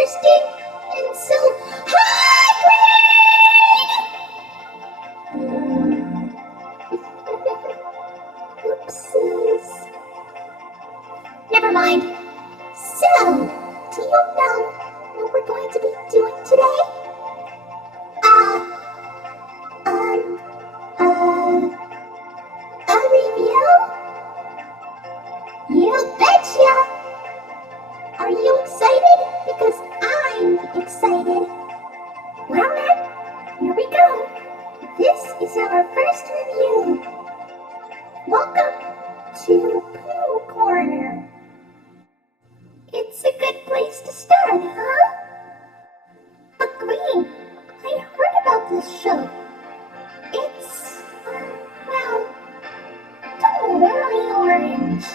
interesting and so Oopsies. Never mind. So, do you know what we're going to be doing today? A review? You betcha! Are you excited? Because I'm excited. Well then, here we go. This is our first review. Welcome to Pooh Corner. It's a good place to start, huh? But Green, I heard about this show. It's, well, totally orange.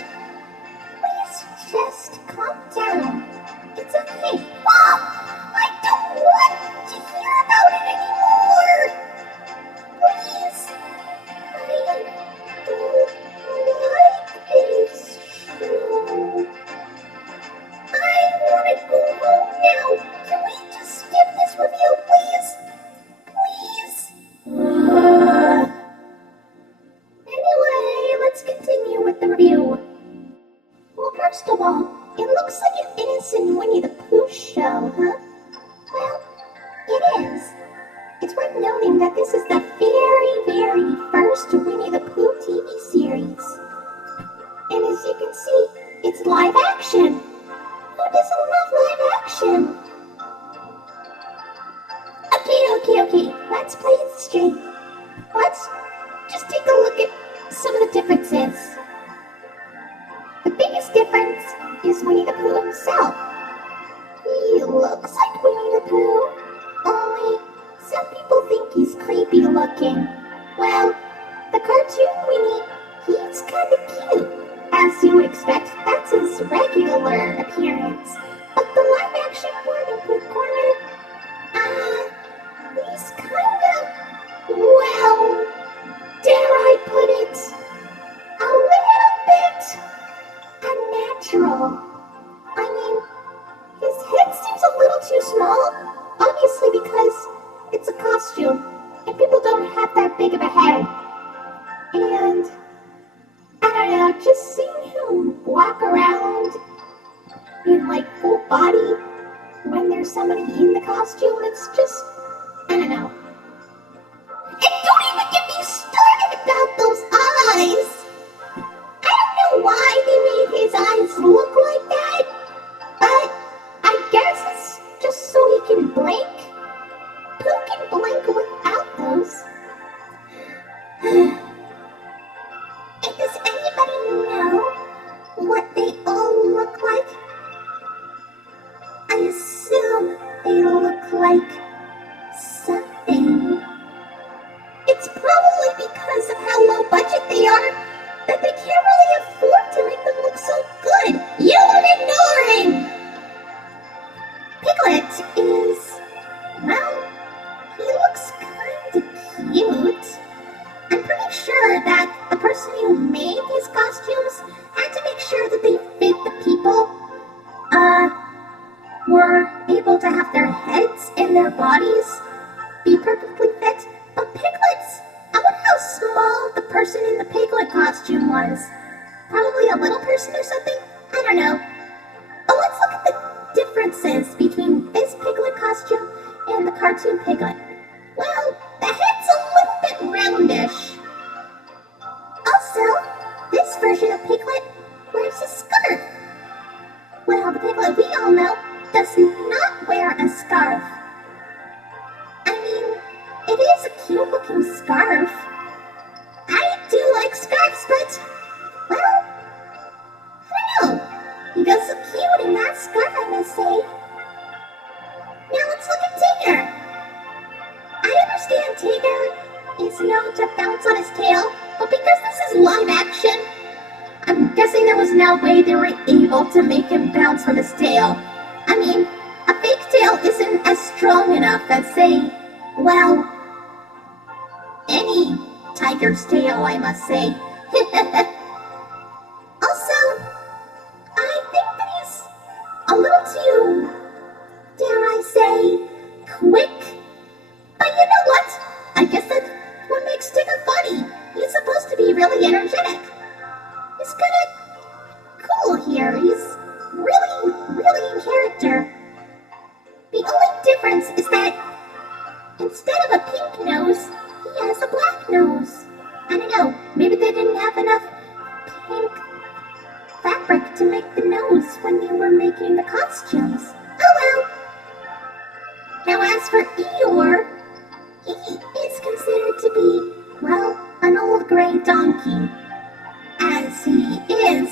Please just calm down. It's okay. Mom, I don't want to hear about it anymore. Please. I don't like this show. I want to go home now. Can we just skip this review, please? Please? Anyway, let's continue with the review. Well, first of all, it looks like an innocent Winnie the Pooh show, huh? Well, it is. It's worth noting that this is the very, very first Winnie the Pooh TV series. And as you can see, it's live action. Who doesn't love live action? Okay. Let's play it straight. Let's just take a look at some of the differences. The biggest difference is Winnie the Pooh himself. He looks like Winnie the Pooh, only some people think he's creepy looking. Well, the cartoon Winnie, he's kind of cute. As you would expect, that's his regular appearance. But the live action one in Pooh Corner, he's kind of, well, dare I put it, a little bit unnatural. I mean, his head seems a little too small, obviously because it's a costume, and people don't have that big of a head. And I don't know, just seeing him walk around in like full body when there's somebody in the costume, it's just, I don't know. And don't even get me started about those eyes! I don't know why they made his eyes look like that, but I guess it's just so he can blink. Pooh can blink without those. And does anybody know what they all look like? I assume they look like something. It's probably because of how low budget they are that they can't really afford to make them look so good. You are ignoring! Piglet is, well, he looks kind of cute. I'm pretty sure that the person who made these costumes had to make sure that they fit the people, were able to have their heads and their bodies be perfectly fit. But Piglets, I wonder how small the person in the Piglet costume was. Probably a little person or something? I don't know. But let's look at the differences between this Piglet costume and the cartoon Piglet. Well, the head's a little bit roundish. Also, this version of Piglet wears a scarf. Well, the Piglet we all know does not wear a scarf. I mean, it is a cute looking scarf. I do like scarves, but, well, I don't know. He does look cute in that scarf, I must say. Now let's look at Tigger. I understand Tigger is known to bounce on his tail, but because this is live action, I'm guessing there was no way they were able to make him bounce from his tail. I mean, a fake tail isn't as strong enough as, say, well, any tiger's tail, I must say. Also, I think that he's a little too difference is that instead of a pink nose, he has a black nose. I don't know, maybe they didn't have enough pink fabric to make the nose when they were making the costumes. Oh well. Now as for Eeyore, he is considered to be, well, an old gray donkey. As he is.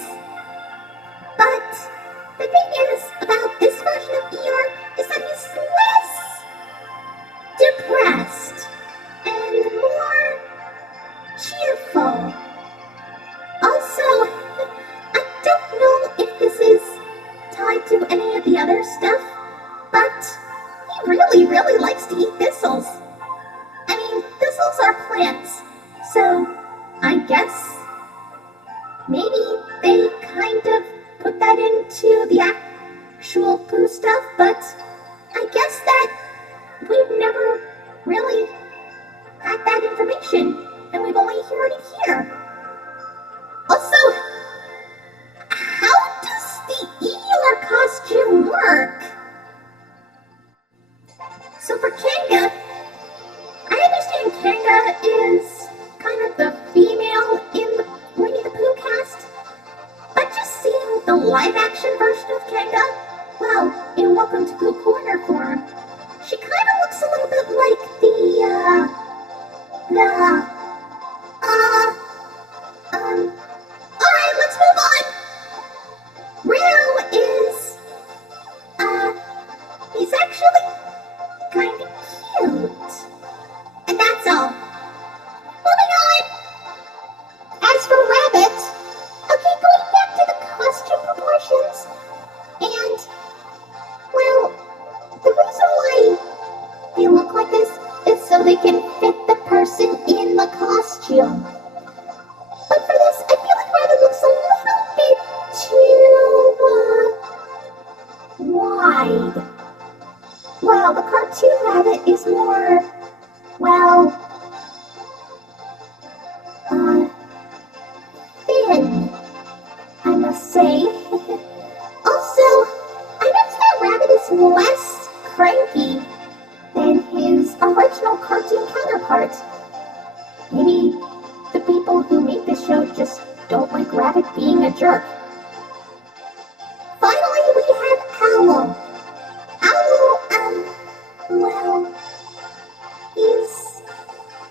But the thing is about this version of Eeyore is that he's less depressed and more cheerful. Also, I don't know if this is tied to any of the other stuff, but he really likes to eat thistles. I mean, thistles are plants, so I guess maybe they kind of put that into the actual Pooh stuff, but I guess that we've never really had that information, and we've only heard it here. Also, how does the Eeyore costume work? So for Kanga, I understand Kanga is kind of the female in the Winnie the Pooh cast, but just seeing the live-action version of Kanga, well, in Welcome to Pooh Corner form, she kind of looks a little bit like alright, let's move on. Roo is, he's actually kind of cute. And that's all. Moving on. As for Rabbit, okay, going back to the costume proportions, and, well, the reason why they look like this is so they can fit the person in the costume. But for this, I feel like Rabbit looks a little bit too, wide. Well, the cartoon Rabbit is more, well, thin, I must say. Also, I noticed that Rabbit is less cranky than his original cartoon counterpart. Maybe the people who made this show just don't like Rabbit being a jerk. Finally, we have Owl. Owl, well,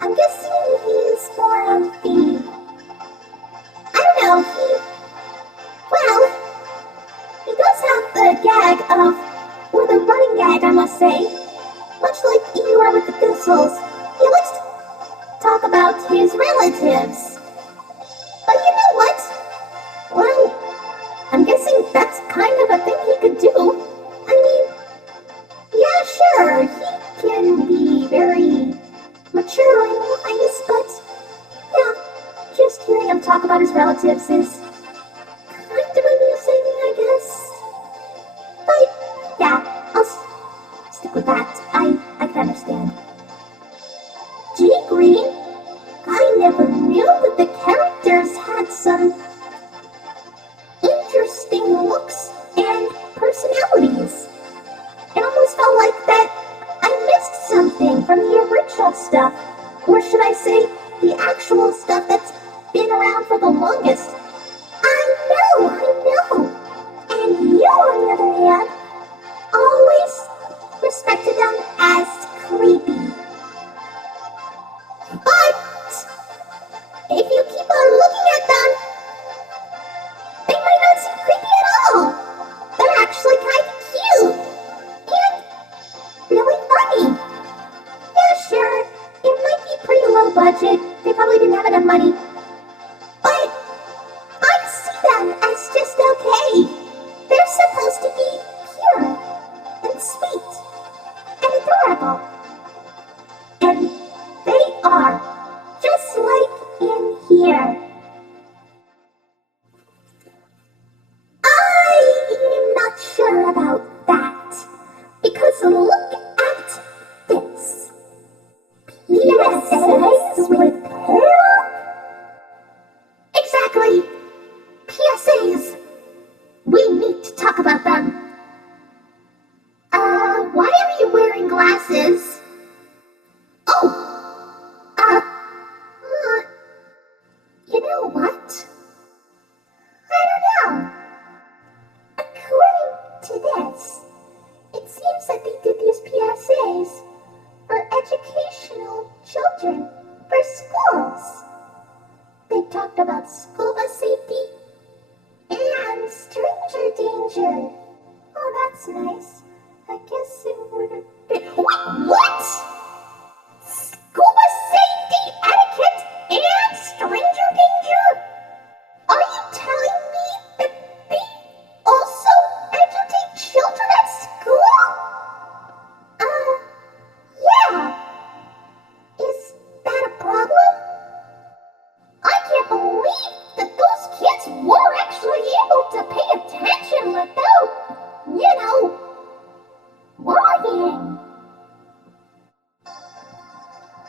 I'm guessing he's more of the, I don't know, he does have the gag of, or the running gag, I must say, much like Eeyore with the thistles. He likes to talk about his relatives. But you know what? Well, I'm guessing that's kind of a thing he could do. I mean, yeah, sure, he can be very mature and wise, but yeah, just hearing him talk about his relatives is kind of amusing, I guess. But yeah, I'll stick with that. I can understand. G Green, I never knew that the characters had some interesting looks and personalities. It almost felt like that I missed something from the original stuff, or should I say, the actual stuff that's been around for the longest. I know! And you, on the other hand, always respected them as creepy. But if you keep on looking at them, they might not seem creepy at all. They're actually kind of cute and really funny. Yeah, sure, it might be pretty low budget. They probably didn't have enough money. But I see them as just okay. They're supposed to be pure and sweet and adorable. And they are, just like in here. I'm not sure about that, because look at this. PSAs with hair? Exactly. PSAs. We need to talk about them. Why are you wearing glasses? that they did these PSAs for educational children for schools. They talked about school bus safety and stranger danger. Oh, that's nice. I guess it would have been... Wait, what? School bus safety, etiquette, and stranger danger? Are you telling me that they also educate children at school? Yeah. Is that a problem? I can't believe that those kids were actually able to pay attention without, worrying.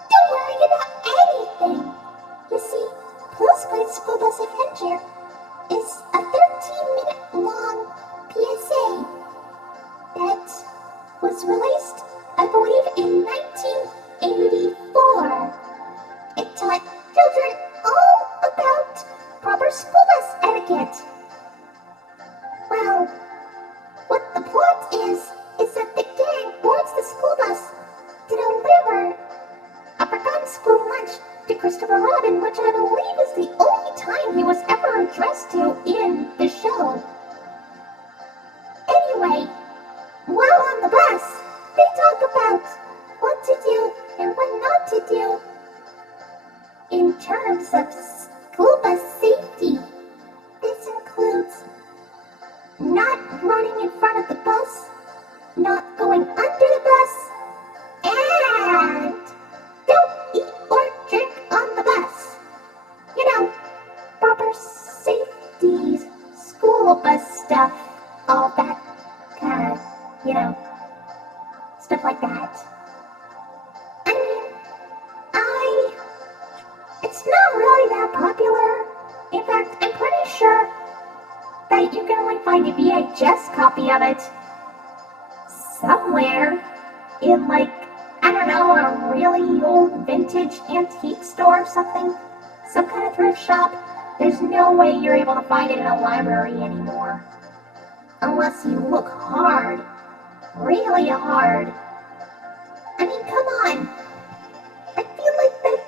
Don't worry about anything. You see, Pooh's Great School Bus Adventure is a 13-minute long PSA that was released, I believe, in 1984. It taught children all about proper school bus etiquette. Well, what the plot is that the gang boards the school bus to deliver a forgotten school lunch to Christopher Robin, which I believe is the only time he was ever addressed to in the show. Anyway, while on the bus, they talk about what to do and what not to do in terms of school bus safety. This includes not running in front of the bus, not going under the bus, and don't eat or drink on the bus. Proper safety, school bus stuff, all that kind of, stuff like that. It's not really that popular. In fact, I'm pretty sure that you can only find a VHS copy of it somewhere in, a really old vintage antique store or something. Some kind of thrift shop. There's no way you're able to find it in a library anymore. Unless you look hard. Really hard. Come on. I feel like that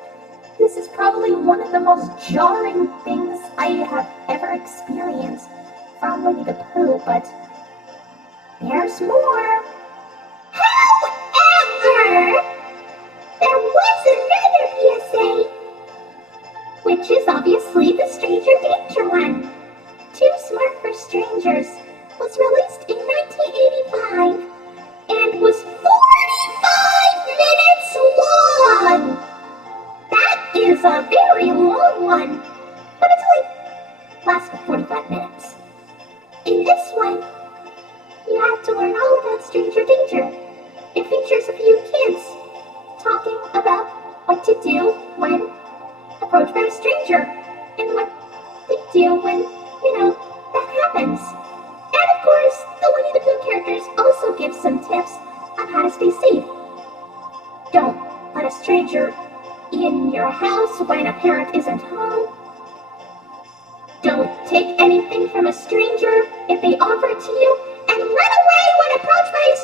this is probably one of the most jarring things I have ever experienced from Winnie the Pooh, but there's more. However, there was another PSA, which is obviously the Stranger Danger one. Too Smart for Strangers was released in 1985 and was 45 minutes long. That is a very long one, but it's only lasts for 45 minutes. In this one, you have to learn all about stranger danger. It features a few kids talking about what to do when approached by a stranger and what they do when, that happens. And of course, the Winnie the Pooh characters also give some tips on how to stay safe. Don't let a stranger in your house when a parent isn't home. Don't take anything from a stranger if they offer it to you, and run away when approached by a